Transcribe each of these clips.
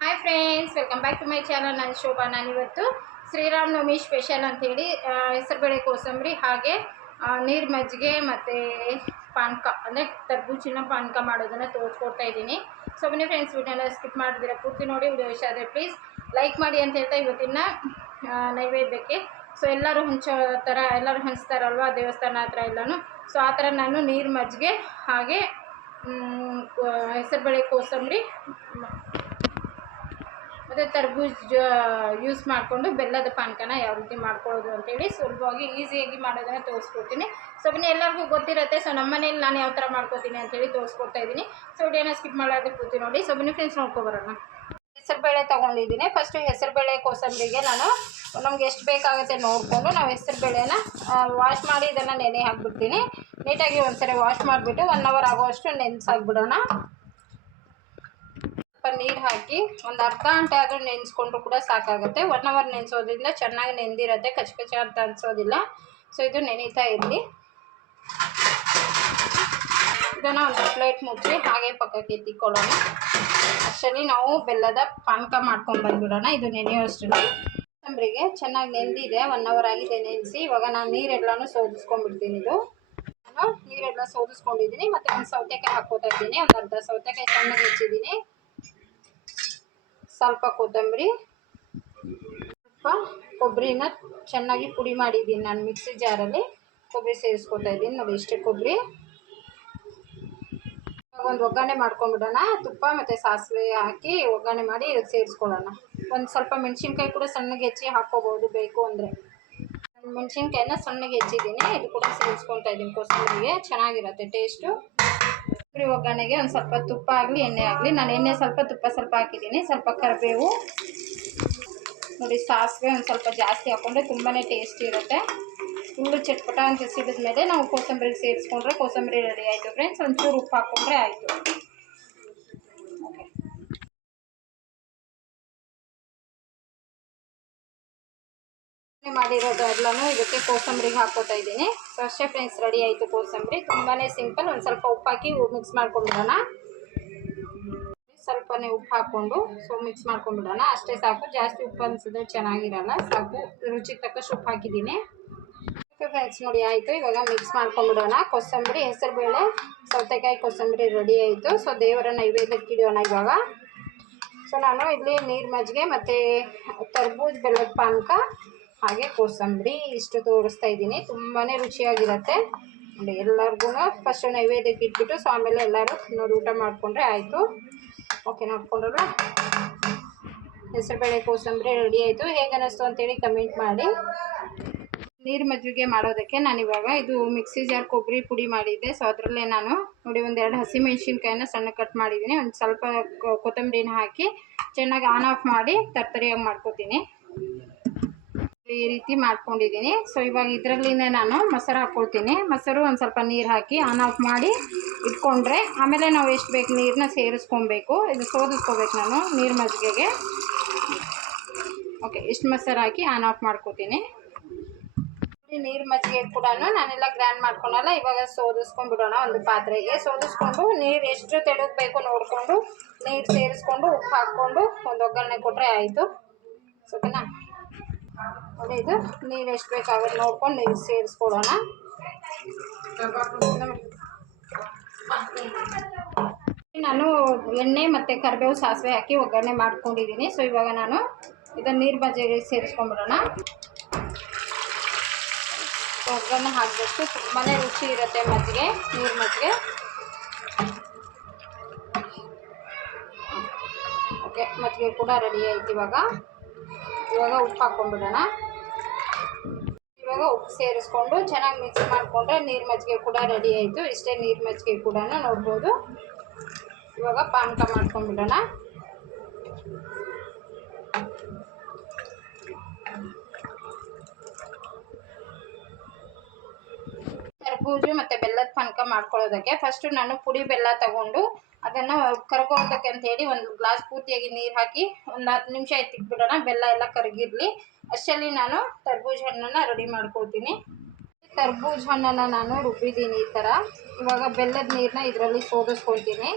Hi friends welcome back to my channel ನಾನು Shobha. Shriram Sri Rama Navami special ಅಂತೇಳಿ ಹೆಸರುಬೇಳೆ ಕೋಸಂಬರಿ ಹಾಗೆ ನೀರು ಮಜ್ಜಿಗೆ ಮತ್ತು ಪಾನಕ, ಅಂದರೆ ತರ್ಬೂಜಿನ ಪಾನಕ ಮಾಡೋದನ್ನು ತೋರಿಸ್ಕೊಡ್ತಾ ಇದ್ದೀನಿ. ಸೊ ಬನ್ನಿ ಫ್ರೆಂಡ್ಸ್ ವಿಡಿಯೋನ ಸ್ಕಿಪ್ ಮಾಡಿದಿರ, ಪೂರ್ತಿ ನೋಡಿ ವಿಡಿಯೋ ಇಷ್ಟ ಆದರೆ ಪ್ಲೀಸ್ ಲೈಕ್ ಮಾಡಿ ಅಂತ ಹೇಳ್ತಾ ಇವತ್ತಿನ ನೈವೇದ್ಯಕ್ಕೆ. ಸೊ ಎಲ್ಲರೂ ಹಂಚೋ ಥರ ಎಲ್ಲರೂ ಹಂಚ್ತಾರಲ್ವ, ದೇವಸ್ಥಾನ ಹತ್ರ ಎಲ್ಲನೂ? ಸೊ ಆ ಥರ ನಾನು ನೀರು ಮಜ್ಜಿಗೆ ಹಾಗೆ ಹೆಸರುಬೇಳೆ ಕೋಸಂಬರಿ, ಮತ್ತು ತರಬೂಜ ಯೂಸ್ ಮಾಡಿಕೊಂಡು ಬೆಲ್ಲದ ಪಾನಕನ ಯಾವ ರೀತಿ ಮಾಡ್ಕೊಳ್ಳೋದು ಅಂತೇಳಿ ಸುಲಭವಾಗಿ ಈಸಿಯಾಗಿ ಮಾಡೋದನ್ನು ತೋರಿಸ್ಕೊಡ್ತೀನಿ. ಸೊ ಬನ್ನಿ, ಎಲ್ಲರಿಗೂ ಗೊತ್ತಿರುತ್ತೆ. ಸೊ ನಮ್ಮ ಮನೇಲಿ ನಾನು ಯಾವ ಥರ ಮಾಡ್ಕೊತೀನಿ ಅಂತೇಳಿ ತೋರಿಸ್ಕೊಡ್ತಾ ಇದ್ದೀನಿ. ಸೊ ವಿಡಿಯೋನ ಸ್ಕಿಪ್ ಮಾಡೋದಕ್ಕೆ ಕೂತಿ ನೋಡಿ. ಸೊ ಬನ್ನಿ ಫ್ರೆಂಡ್ಸ್ ನೋಡ್ಕೊಬರೋಣ ಹೆಸರುಬೇಳೆ ತೊಗೊಂಡಿದ್ದೀನಿ. ಫಸ್ಟು ಹೆಸರುಬೇಳೆ ಕೋಸಂಬರಿಗೆ ನಾನು ನಮ್ಗೆ ಎಷ್ಟು ಬೇಕಾಗುತ್ತೆ ನೋಡಿಕೊಂಡು ನಾವು ಹೆಸರುಬೇಳೆನ ವಾಶ್ ಮಾಡಿ ಇದನ್ನು ನೆನೆ ಹಾಕ್ಬಿಡ್ತೀನಿ. ನೀಟಾಗಿ ಒಂದ್ಸರಿ ವಾಶ್ ಮಾಡಿಬಿಟ್ಟು ಒನ್ ಅವರ್ ಆಗುವಷ್ಟು ನೆನೆಸಾಕ್ಬಿಡೋಣ. ಸ್ವಲ್ಪ ನೀರು ಹಾಕಿ ಒಂದು ಅರ್ಧ ಗಂಟೆ ಆದರೂ ನೆನೆಸ್ಕೊಂಡ್ರು ಕೂಡ ಸಾಕಾಗುತ್ತೆ. ಒನ್ ಅವರ್ ನೆನೆಸೋದ್ರಿಂದ ಚೆನ್ನಾಗಿ ನೆಂದಿರುತ್ತೆ. ಕಚ್ಕಚ ಅಂತ ಅನ್ಸೋದಿಲ್ಲ. ಸೊ ಇದು ನೆನೀತಾ ಇರಲಿ. ಇದನ್ನು ಒಂದು ಪ್ಲೇಟ್ ಮುಚ್ಚಿ ಹಾಗೆ ಪಕ್ಕಕ್ಕೆ ಎತ್ತಿಕೊಳ್ಳೋಣ. ಅಷ್ಟರಲ್ಲಿ ನಾವು ಬೆಲ್ಲದ ಪಾನಕ ಮಾಡ್ಕೊಂಡು ಬಂದ್ಬಿಡೋಣ. ಇದು ನೆನೆಯೋಷ್ಟರಲ್ಲಿ ಕೊತ್ತಂಬರಿಗೆ ಚೆನ್ನಾಗಿ ನೆಂದಿದೆ. ಒನ್ ಅವರ್ ಆಗಿದೆ ನೆನೆಸಿ. ಇವಾಗ ನಾನು ನೀರೆಲ್ಲನೂ ಸೋದಿಸ್ಕೊಂಡ್ಬಿಡ್ತೀನಿ ಇದು. ನಾನು ನೀರೆಲ್ಲ ಸೋದಿಸ್ಕೊಂಡಿದ್ದೀನಿ. ಮತ್ತು ಒಂದು ಸೌತೆಕಾಯಿ ಹಾಕ್ಕೋತಾ ಇದ್ದೀನಿ. ಒಂದು ಅರ್ಧ ಸೌತೆಕಾಯಿ ಸಣ್ಣಗೆ ಹೆಚ್ಚಿದ್ದೀನಿ. ಸ್ವಲ್ಪ ಕೊತ್ತಂಬರಿ. ಸ್ವಲ್ಪ ಕೊಬ್ಬರಿನ ಚೆನ್ನಾಗಿ ಪುಡಿ ಮಾಡಿದ್ದೀನಿ ನಾನು ಮಿಕ್ಸಿ ಜಾರಲ್ಲಿ. ಕೊಬ್ಬರಿ ಸೇರಿಸ್ಕೊತಾ ಇದ್ದೀನಿ. ನೋಡಿ, ಇಷ್ಟೇ ಕೊಬ್ಬರಿ. ಒಂದು ಒಗ್ಗರಣೆ ಮಾಡ್ಕೊಂಡ್ಬಿಡೋಣ, ತುಪ್ಪ ಮತ್ತು ಸಾಸಿವೆ ಹಾಕಿ ಒಗ್ಗರಣೆ ಮಾಡಿ ಇದಕ್ಕೆ ಸೇರಿಸ್ಕೊಳ್ಳೋಣ. ಒಂದು ಸ್ವಲ್ಪ ಮೆಣಸಿನ್ಕಾಯಿ ಕೂಡ ಸಣ್ಣಗೆ ಹೆಚ್ಚಿ ಹಾಕ್ಕೋಬೋದು ಬೇಕು ಅಂದರೆ. ಮೆಣಸಿನ್ಕಾಯಿನ ಸಣ್ಣಗೆ ಹೆಚ್ಚಿದ್ದೀನಿ, ಇದು ಕೂಡ ಸೇರಿಸ್ಕೊತಾ ಇದ್ದೀನಿ ಕೋಸಂಬರಿಗೆ, ಚೆನ್ನಾಗಿರುತ್ತೆ ಟೇಸ್ಟು. ಕೊಬ್ಬರಿ ಒಗ್ಗರಣೆಗೆ ಒಂದು ಸ್ವಲ್ಪ ತುಪ್ಪ ಆಗಲಿ, ಎಣ್ಣೆ ಆಗಲಿ, ನಾನು ಎಣ್ಣೆ ಸ್ವಲ್ಪ ತುಪ್ಪ ಸ್ವಲ್ಪ ಹಾಕಿದ್ದೀನಿ, ಸ್ವಲ್ಪ ಕರಿಬೇವು. ನೋಡಿ, ಸಾಸಿವೆ ಒಂದು ಸ್ವಲ್ಪ ಜಾಸ್ತಿ ಹಾಕ್ಕೊಂಡ್ರೆ ತುಂಬಾ ಟೇಸ್ಟಿ ಇರುತ್ತೆ. ಫುಲ್ಲು ಚಟ್ಪಟ ಅಂತ ಸಿಡಿದ ಮೇಲೆ ನಾವು ಕೋಸಂಬರಿ ಸೇರಿಸ್ಕೊಂಡ್ರೆ ಕೋಸಂಬರಿ ರೆಡಿ ಆಯಿತು ಫ್ರೆಂಡ್ಸ್ ಒಂಚೂರು ಉಪ್ಪು ಹಾಕ್ಕೊಂಡ್ರೆ ಆಯಿತು. ಮಾಡಿರೋದು ಎಲ್ಲನೂ ಇದಕ್ಕೆ ಕೋಸಂಬರಿಗೆ ಹಾಕೋತಾ ಇದ್ದೀನಿ. ಸೊ ಫ್ರೆಂಡ್ಸ್ ರೆಡಿ ಆಯಿತು ಕೋಸಂಬರಿ ತುಂಬಾ ಸಿಂಪಲ್ ಒಂದು ಸ್ವಲ್ಪ ಉಪ್ಪು ಹಾಕಿ ಮಿಕ್ಸ್ ಮಾಡ್ಕೊಂಡ್ಬಿಡೋಣ. ಸ್ವಲ್ಪನೇ ಉಪ್ಪು ಹಾಕ್ಕೊಂಡು ಸೊ ಮಿಕ್ಸ್ ಮಾಡ್ಕೊಂಡ್ಬಿಡೋಣ. ಅಷ್ಟೇ ಸಾಕು. ಜಾಸ್ತಿ ಉಪ್ಪು ಅನಿಸಿದ್ರೆ ಚೆನ್ನಾಗಿರಲ್ಲ. ಸಾಕು. ರುಚಿಗೆ ತಕ್ಕಷ್ಟು ಉಪ್ಪು ಹಾಕಿದ್ದೀನಿ. ಫ್ರೆಂಡ್ಸ್ ನೋಡಿ ಆಯಿತು. ಇವಾಗ ಮಿಕ್ಸ್ ಮಾಡ್ಕೊಂಡ್ಬಿಡೋಣ. ಕೋಸಂಬರಿ ಹೆಸರುಬೇಳೆ, ಸೌತೆಕಾಯಿ ಕೋಸಂಬರಿ ರೆಡಿ ಆಯಿತು. ಸೊ ದೇವರ ನೈವೇದ್ಯಕ್ಕೆ ಇಡೋಣ ಇವಾಗ. ಸೊ ನಾನು ಇಲ್ಲಿ ನೀರು ಮಜ್ಜಿಗೆ ಮತ್ತು ತರ್ಬೂಜ್ ಬೆಲ್ಲದ ಪಾನಕ, ಹಾಗೆ ಕೋಸಂಬರಿ ಇಷ್ಟು ತೋರಿಸ್ತಾ ಇದ್ದೀನಿ. ತುಂಬಾ ರುಚಿಯಾಗಿರುತ್ತೆ. ನೋಡಿ ಎಲ್ಲರಿಗೂ ಫಸ್ಟ್ ನೈವೇದ್ಯಕ್ಕೆ ಇಟ್ಬಿಟ್ಟು ಸೊ, ಆಮೇಲೆ ಎಲ್ಲರೂ ನೋಡಿ ಊಟ ಮಾಡಿಕೊಂಡ್ರೆ ಆಯಿತು. ಓಕೆ ನೋಡ್ಕೊಂಡ್ರಲ್ಲ? ಹೆಸರುಬೇಳೆ ಕೋಸಂಬರಿ ರೆಡಿ ಆಯಿತು. ಹೇಗೆ ಅನ್ನಿಸ್ತು ಅಂತೇಳಿ ಕಮೆಂಟ್ ಮಾಡಿ. ನೀರು ಮಜ್ಜಿಗೆ ಮಾಡೋದಕ್ಕೆ ನಾನು ಇವಾಗ ಇದು ಮಿಕ್ಸಿ ಜಾರ್ ಕೊಬ್ಬರಿ ಪುಡಿ ಮಾಡಿದ್ದೆ. ಸೊ ಅದರಲ್ಲೇ ನಾನು ನೋಡಿ ಒಂದೆರಡು ಹಸಿ ಮೆಣಸಿನಕಾಯಿನ ಸಣ್ಣ ಕಟ್ ಮಾಡಿದ್ದೀನಿ ಒಂದು ಸ್ವಲ್ಪ ಕೊತ್ತಂಬರಿನ ಹಾಕಿ ಚೆನ್ನಾಗಿ ಆನ್ ಆಫ್ ಮಾಡಿ ತರ್ತರಿಯಾಗಿ ಮಾಡ್ಕೋತೀನಿ. ಈ ರೀತಿ ಮಾಡ್ಕೊಂಡಿದ್ದೀನಿ ಸೊ ಇವಾಗ ಇದರಲ್ಲಿನೇ ನಾನು ಮೊಸರು ಹಾಕ್ಕೊಳ್ತೀನಿ ಮೊಸರು ಒಂದು ಸ್ವಲ್ಪ ನೀರು ಹಾಕಿ ಆನ್ ಆಫ್ ಮಾಡಿ ಇಟ್ಕೊಂಡ್ರೆ ಆಮೇಲೆ ನಾವು ಎಷ್ಟು ಬೇಕು ನೀರನ್ನ ಸೇರಿಸ್ಕೊಬೇಕು. ಇದು ಸೋದಿಸ್ಕೋಬೇಕು ನಾನು ನೀರು ಮಜ್ಜಿಗೆಗೆ. ಓಕೆ ಇಷ್ಟು ಮೊಸರು ಹಾಕಿ ಆನ್ ಆಫ್ ಮಾಡ್ಕೊತೀನಿ. ನೀರು ಮಜ್ಜಿಗೆ ಕೂಡ ನಾನೆಲ್ಲ ಗ್ರ್ಯಾಂಡ್ ಮಾಡ್ಕೊಳಲ್ಲ ಇವಾಗ ಸೋದಿಸ್ಕೊಂಡ್ಬಿಡೋಣ ಒಂದು ಪಾತ್ರೆಗೆ. ಸೋದಿಸ್ಕೊಂಡು ನೀರು ಎಷ್ಟು ತೆಡಗಬೇಕು ನೋಡಿಕೊಂಡು ನೀರು ಸೇರಿಸ್ಕೊಂಡು ಉಪ್ಪು ಹಾಕ್ಕೊಂಡು ಒಂದು ಒಗ್ಗರಣೆ ಕೊಟ್ಟರೆ ಆಯಿತು. ಓಕೆನಾ ನೋಡಿ ಇದು. ನೀರು ಎಷ್ಟು ಬೇಕಾಗುತ್ತೆ ನೋಡ್ಕೊಂಡು ನೀರು ಸೇರಿಸ್ಕೊಡೋಣ. ನಾನು ಎಣ್ಣೆ ಮತ್ತು ಕರಿಬೇವು ಸಾಸಿವೆ ಹಾಕಿ ಒಗ್ಗರಣೆ ಮಾಡ್ಕೊಂಡಿದ್ದೀನಿ. ಸೊ ಇವಾಗ ನಾನು ಇದನ್ನು ನೀರು ಬಜ್ಜಿಗೆ ಸೇರಿಸ್ಕೊಂಡ್ಬಿಡೋಣ. ಒಗ್ಗರಣೆ ಹಾಕಬೇಕು ತುಂಬಾ ರುಚಿ ಇರುತ್ತೆ ಮಜ್ಜಿಗೆ, ನೀರು ಮಜ್ಜಿಗೆ. ಓಕೆ, ಮಜ್ಜಿಗೆ ಕೂಡ ರೆಡಿ ಆಯ್ತು ಇವಾಗ. ಇವಾಗ ಉಪ್ಪು ಹಾಕ್ಕೊಂಡ್ಬಿಡೋಣ. ಇವಾಗ ಉಪ್ಪು ಸೇರಿಸ್ಕೊಂಡು ಚೆನ್ನಾಗಿ ಮಿಕ್ಸ್ ಮಾಡಿಕೊಂಡ್ರೆ ನೀರು ಮಜ್ಜಿಗೆ ಕೂಡ ರೆಡಿ ಆಯಿತು. ಇಷ್ಟೇ ನೀರು ಮಜ್ಜಿಗೆ ಕೂಡ ನೋಡ್ಬೋದು. ಇವಾಗ ಪಾನಕ ಮಾಡ್ಕೊಂಡ್ಬಿಡೋಣ. ಕರ್ಬೂಜು ಮತ್ತು ಬೆಲ್ಲದ ಪಾನಕ ಮಾಡ್ಕೊಳ್ಳೋದಕ್ಕೆ. ಫಸ್ಟು ನಾನು ಪುಡಿ ಬೆಲ್ಲ ತಗೊಂಡು ಅದನ್ನು ಕರ್ಗೋದಕ್ಕೆ ಅಂತ ಹೇಳಿ ಒಂದು ಗ್ಲಾಸ್ ಪೂರ್ತಿಯಾಗಿ ನೀರು ಹಾಕಿ ಒಂದು ಹತ್ತು ನಿಮಿಷ ಎತ್ತಿಟ್ಬಿಡೋಣ. ಬೆಲ್ಲ ಎಲ್ಲ ಕರಗಿರಲಿ. ಅಷ್ಟರಲ್ಲಿ ನಾನು ತರ್ಬೂಜ ಹಣ್ಣನ್ನು ರೆಡಿ ಮಾಡ್ಕೊಳ್ತೀನಿ. ತರ್ಬೂಜ ಹಣ್ಣನ್ನು ನಾನು ರುಬ್ಬಿದ್ದೀನಿ ಈ ಥರ ಇವಾಗ ಬೆಲ್ಲದ ನೀರನ್ನ ಇದರಲ್ಲಿ ಸೋದಿಸ್ಕೊಳ್ತೀನಿ.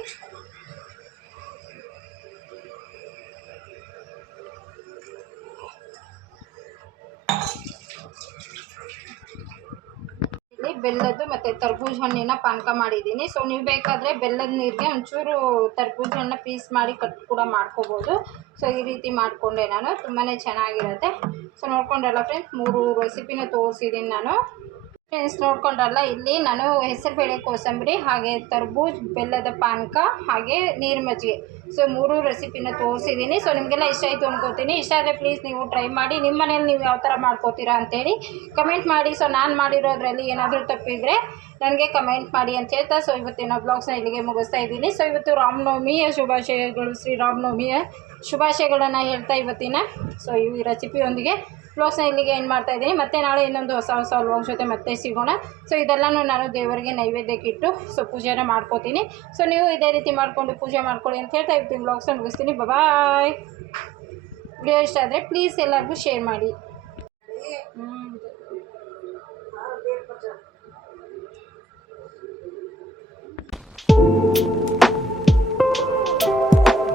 ಬೆಲ್ಲದ್ದು ಮತ್ತು ತರ್ಬೂಜ ಹಣ್ಣಿನ ಪಾನಕ ಮಾಡಿದ್ದೀನಿ. ಸೊ ನೀವು ಬೇಕಾದರೆ ಬೆಲ್ಲದ ನೀರಿಗೆ ಒಂಚೂರು ತರ್ಬೂಜ ಹಣ್ಣು ಪೀಸ್ ಮಾಡಿ ಕಟ್ ಕೂಡ ಮಾಡ್ಕೋಬೋದು. ಸೊ ಈ ರೀತಿ ಮಾಡಿಕೊಂಡೆ ನಾನು. ತುಂಬಾ ಚೆನ್ನಾಗಿರುತ್ತೆ. ಸೊ ನೋಡ್ಕೊಂಡ್ರಲ್ಲ ಫ್ರೆಂಡ್ಸ್ ಮೂರು ರೆಸಿಪಿನ ತೋರಿಸಿದ್ದೀನಿ ನಾನು. ಫ್ರೆಂಡ್ಸ್, ನೋಡ್ಕೊಂಡ್ರಲ್ಲ? ಇಲ್ಲಿ ನಾನು ಹೆಸರುಬೇಳೆ ಕೋಸಂಬರಿ, ಹಾಗೆ ತರ್ಬೂಜ್, ಬೆಲ್ಲದ ಪಾನಕ, ಹಾಗೆ ನೀರು ಮಜ್ಜಿಗೆ. ಸೊ ಮೂರು ರೆಸಿಪಿನ ತೋರಿಸಿದ್ದೀನಿ. ಸೊ ನಿಮಗೆಲ್ಲ ಇಷ್ಟ ಆಯಿತು ಅನ್ಕೋತೀನಿ. ಇಷ್ಟ ಆದರೆ ಪ್ಲೀಸ್ ನೀವು ಟ್ರೈ ಮಾಡಿ. ನಿಮ್ಮ ಮನೇಲಿ ನೀವು ಯಾವ ಥರ ಮಾಡ್ಕೋತೀರಾ ಅಂತೇಳಿ ಕಮೆಂಟ್ ಮಾಡಿ. ಸೊ ನಾನು ಮಾಡಿರೋದ್ರಲ್ಲಿ ಏನಾದರೂ ತಪ್ಪಿದರೆ ನನಗೆ ಕಮೆಂಟ್ ಮಾಡಿ ಅಂತ ಹೇಳ್ತಾ. ಸೊ ಇವತ್ತಿನ ಬ್ಲಾಗ್ಸ್ನ ಇಲ್ಲಿಗೆ ಮುಗಿಸ್ತಾ ಇದ್ದೀನಿ. ಸೊ ಇವತ್ತು ರಾಮನವಮಿಯ ಶುಭಾಶಯಗಳು. ಶ್ರೀರಾಮನವಮಿಯ ಶುಭಾಶಯಗಳನ್ನು ಹೇಳ್ತಾ ಇವತ್ತಿನ. ಸೊ ಈ ರೆಸಿಪಿಯೊಂದಿಗೆ ಬ್ಲೌಸ್ನ ಇಲ್ಲಿಗೆ ಏನು ಮಾಡ್ತಾ ಇದ್ದೀನಿ. ಮತ್ತೆ ನಾಳೆ ಇನ್ನೊಂದು ಹೊಸ ಹೊಸ ಲೋನ್ ಜೊತೆ ಮತ್ತೆ ಸಿಗೋಣ. ಸೊ ಇದೆಲ್ಲನೂ ನಾನು ದೇವರಿಗೆ ನೈವೇದ್ಯಕ್ಕೆ ಇಟ್ಟು ಸೊ ಪೂಜೆನ ಮಾಡ್ಕೋತೀನಿ. ಸೊ ನೀವು ಇದೇ ರೀತಿ ಮಾಡಿಕೊಂಡು ಪೂಜೆ ಮಾಡ್ಕೊಳ್ಳಿ ಅಂತ ಹೇಳ್ತಾ ಇರ್ತೀನಿ. ಬ್ಲಾಗ್ಸ್ನ ಮುಗಿಸ್ತೀನಿ. ಬಾಯ್ ವಿಡಿಯೋ ಇಷ್ಟ ಆದರೆ ಪ್ಲೀಸ್ ಎಲ್ಲರಿಗೂ ಶೇರ್ ಮಾಡಿ.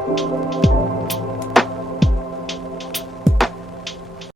ಹ್ಞೂ